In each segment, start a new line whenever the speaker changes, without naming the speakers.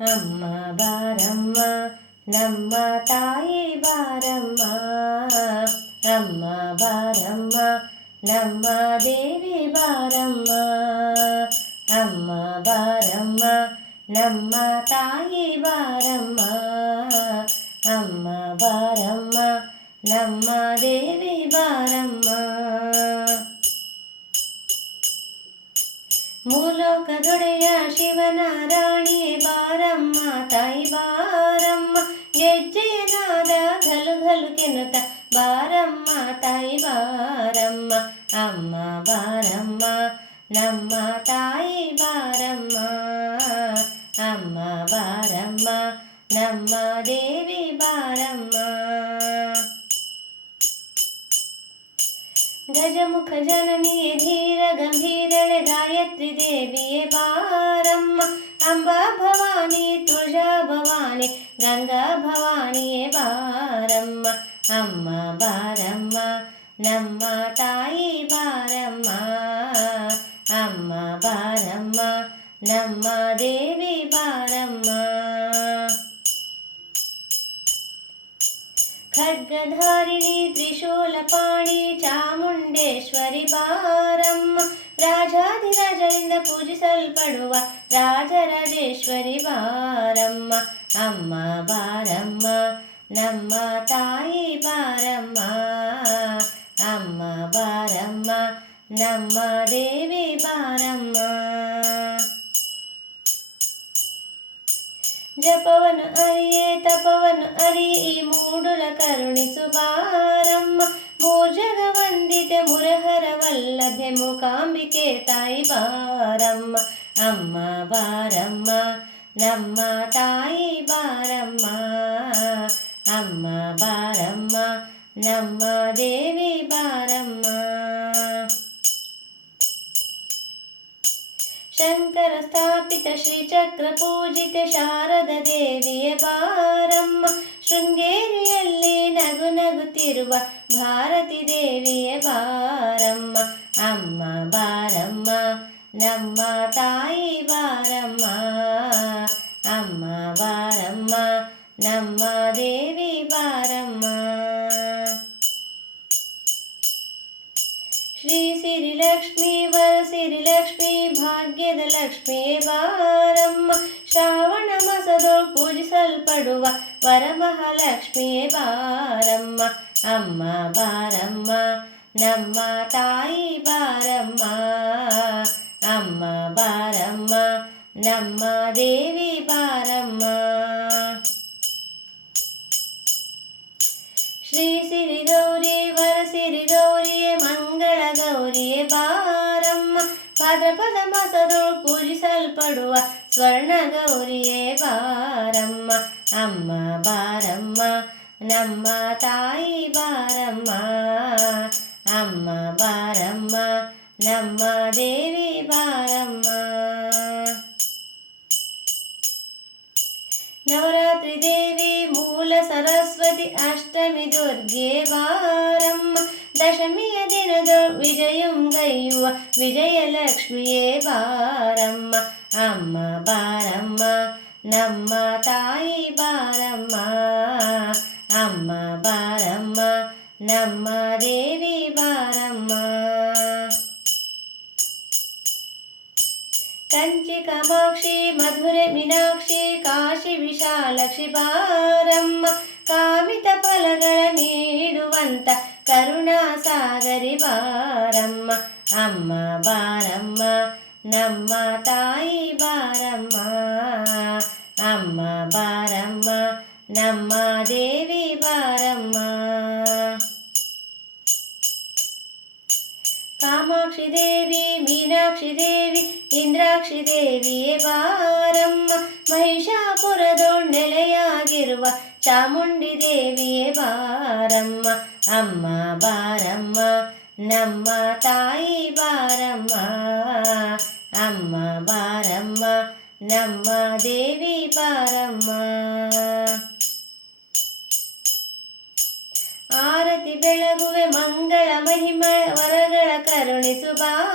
ಅಮ್ಮ ಬಾರಮ್ಮ ನಮ್ಮ ತಾಯಿ ಬಾರಮ್ಮ ಅಮ್ಮ ಬಾರಮ್ಮ ನಮ್ಮ ದೇವಿ ಬಾರಮ್ಮ ಅಮ್ಮ ಬಾರಮ್ಮ ನಮ್ಮ ತಾಯಿ ಬಾರಮ್ಮ ಅಮ್ಮ ಬಾರಮ್ಮ ನಮ್ಮ ದೇವಿ ಬಾರಮ್ಮ ಮೂಲೋಕದೊಡೆಯ ಶಿವನ ರಾಣಿಯೇ ಬಾರಮ್ಮ ತಾಯಿ ಬಾರಮ್ಮ ಗೆಜ್ಜೆಯನಾದ ಘಲು ಘಲು ಕೆನ್ನುತ್ತ ಬಾರಮ್ಮ ತಾಯಿ ಬಾರಮ್ಮ ಅಮ್ಮ ಬಾರಮ್ಮ ನಮ್ಮ ತಾಯಿ ಬಾರಮ್ಮ ಅಮ್ಮ ಬಾರಮ್ಮ ನಮ್ಮ ದೇವಿ ಬಾರಮ್ಮ ಗಜಮುಖ ಜನನಿಯೇ ಧೀರ ಗಂಭೀರಳೆ ಗಾಯತ್ರಿ ದೇವಿಯೇ ಬಾರಮ್ಮ ಅಂಬಾ ಭವಾನಿ ತುಳಜಾ ಭವಾನಿ ಗಂಗಾ ಭವಾನಿಯೇ ಬಾರಮ್ಮ ಅಮ್ಮ ಬಾರಮ್ಮ ನಮ್ಮ ತಾಯಿ ಬಾರಮ್ಮ ಅಮ್ಮ ಬಾರಮ್ಮ ನಮ್ಮ ದೇವಿ ಬಾರಮ್ಮ ಖಡ್ಗಧಾರಿಣಿ ತ್ರಿಶೂಲಪಾಣಿ ಚಾಮುಂಡೇಶ್ವರಿ ಬಾರಮ್ಮ ರಾಜಾಧಿರಾಜರಿಂದ ಪೂಜಿಸಲ್ಪಡುವ ರಾಜರಾಜೇಶ್ವರಿ ಬಾರಮ್ಮ ಅಮ್ಮ ಬಾರಮ್ಮ ನಮ್ಮ ತಾಯಿ ಬಾರಮ್ಮ ಅಮ್ಮ ಬಾರಮ್ಮ ನಮ್ಮ ದೇವಿ ಬಾರಮ್ಮ ಜಪವನು ಅರಿಯೇ ತಪವನು ಅರಿಯೇ ಈ ಮೂಡುಲ ಕರುಣಿಸು ಬಾರಮ್ಮ ಮೂರ್ಜಗ ವಂದಿತೆ ಮುರಹರ ವಲ್ಲಭೆ ಮೂಕಾಂಬಿಕೆ ತಾಯಿ ಬಾರಮ್ಮ ಅಮ್ಮ ಬಾರಮ್ಮ ನಮ್ಮ ತಾಯಿ ಬಾರಮ್ಮ ಅಮ್ಮ ಬಾರಮ್ಮ, ನಮ್ಮ ದೇವಿ ಬಾರಮ್ಮ. ಶಂಕರ ಸ್ಥಾಪಿತ ಶ್ರೀ ಚಕ್ರ ಪೂಜಿತ ಶಾರದ ದೇವಿಯ ಬಾರಮ್ಮ, ಶೃಂಗೇರಿಯಲ್ಲಿ ನಗು ನಗುತ್ತಿರುವ ಭಾರತಿ ದೇವಿಯ ಬಾರಮ್ಮ, ಅಮ್ಮ ಬಾರಮ್ಮ. ನಮ್ಮ ತಾಯಿ ಬಾರಮ್ಮ ಅಮ್ಮ ಬಾರಮ್ಮ ನಮ್ಮ ದೇವಿ ಬಾರಮ್ಮ ಶ್ರೀ ಸಿರಿಲಕ್ಷ್ಮಿ ವರ ಸಿರಿಲಕ್ಷ್ಮಿ ಭಾಗ್ಯದ ಲಕ್ಷ್ಮಿ ಬಾರಮ್ಮ ಶ್ರಾವಣ ಮಾಸದೊಳು ಪೂಜಿಸಲ್ಪಡುವ ವರಮಹಾಲಕ್ಷ್ಮಿ ಬಾರಮ್ಮ ಅಮ್ಮ ಬಾರಮ್ಮ ನಮ್ಮ ತಾಯಿ ಬಾರಮ್ಮ ನಮ್ಮ ದೇವಿ ಬಾರಮ್ಮ ಶ್ರೀ ಸಿರಿ ಗೌರಿ ವರ ಸಿರಿ ಗೌರಿಯೇ ಮಂಗಳ ಗೌರಿಯೇ ಬಾರಮ್ಮ ಭಾದ್ರಪದ ಮಾಸದೊಳು ಪೂಜಿಸಲ್ಪಡುವ ಸ್ವರ್ಣ ಗೌರಿಯೇ ಬಾರಮ್ಮ ಅಮ್ಮ ಬಾರಮ್ಮ ನಮ್ಮ ತಾಯಿ ಬಾರಮ್ಮ ಅಮ್ಮ ಬಾರಮ್ಮ ನಮ್ಮ ದೇವಿ ಬಾರಮ್ಮ त्रिदेवी मूलसरस्वति अष्टमि दुर्गे वारम् दशमीय दिनदु विजयं गयुव विजयलक्ष्मिये बारम्म अम्म बारम्म नम्म तायि बारम्म ಕಂಚಿ ಕಾಮಾಕ್ಷಿ ಮಧುರೆ ಮೀನಾಕ್ಷಿ ಕಾಶಿ ವಿಶಾಲಕ್ಷಿ ಬಾರಮ್ಮ ಕಾಮಿತ ಫಲಗಳ ನೀಡುವಂತ ಕರುಣಾ ಸಾಗರಿ ಬಾರಮ್ಮ ಅಮ್ಮ ಬಾರಮ್ಮ ನಮ್ಮ ತಾಯಿ ಬಾರಮ್ಮ ಅಮ್ಮ ಬಾರಮ್ಮ ನಮ್ಮ ದೇವಿ ಬಾರಮ್ಮ ಕಾಮಾಕ್ಷಿ ದೇವಿ ಮೀನಾಕ್ಷಿ ದೇವಿ ಇಂದ್ರಾಕ್ಷಿ ದೇವಿಯೇ ಬಾರಮ್ಮ. ಮಹಿಷಾಪುರದೊಳ್ ನೆಲೆಯಾಗಿರುವ ಚಾಮುಂಡಿ ದೇವಿಯೇ ಬಾರಮ್ಮ. ಅಮ್ಮ ಬಾರಮ್ಮ, ನಮ್ಮ ತಾಯಿ ಬಾರಮ್ಮ. ಅಮ್ಮ ಬಾರಮ್ಮ, ನಮ್ಮ ದೇವಿ ಬಾರಮ್ಮ. ಆರತಿ ಬೆಳಗುವೆ ಮಂಗಳ ಮಹಿಮ, ವರಗಳ ಕರುಣಿಸು ಬಾರಮ್ಮ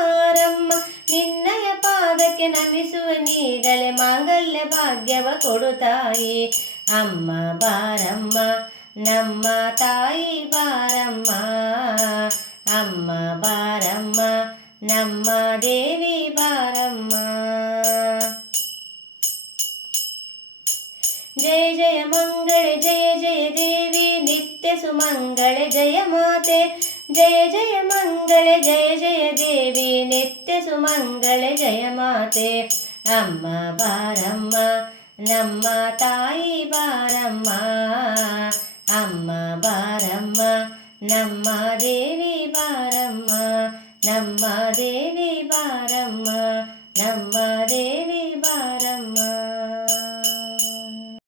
ನಿನ್ನಯ ಪಾದ ಪಾದಕ್ಕೆ ನಮಿಸುವ ನೀಗಲೆ ಮಾಂಗಲ್ಯ ಭಾಗ್ಯವ ಕೊಡುತ್ತಾಯಿ ಅಮ್ಮ ಬಾರಮ್ಮ ನಮ್ಮ ತಾಯಿ ಬಾರಮ್ಮ ಅಮ್ಮ ಬಾರಮ್ಮ ನಮ್ಮ ದೇವಿ ಬಾರಮ್ಮ ಜಯ ಜಯ ಮಂಗಳೆ ಜಯ ಜಯ ದೇವಿ ನಿತ್ಯ ಸುಮಂಗಳೆ ಜಯ ಮಾತೆ ಜಯ ಜಯ ಮಂಗಳೆ ಜಯ ಜಯ ದೇವಿ ನಿತ್ಯ ಸುಮಂಗಳೆ ಜಯ ಮಾತೆ ಅಮ್ಮ ಬಾರಮ್ಮ ನಮ್ಮ ತಾಯಿ ಬಾರಮ್ಮ ಅಮ್ಮ ಬಾರಮ್ಮ ನಮ್ಮ ದೇವಿ ಬಾರಮ್ಮ ನಮ್ಮ ದೇವಿ ಬಾರಮ್ಮ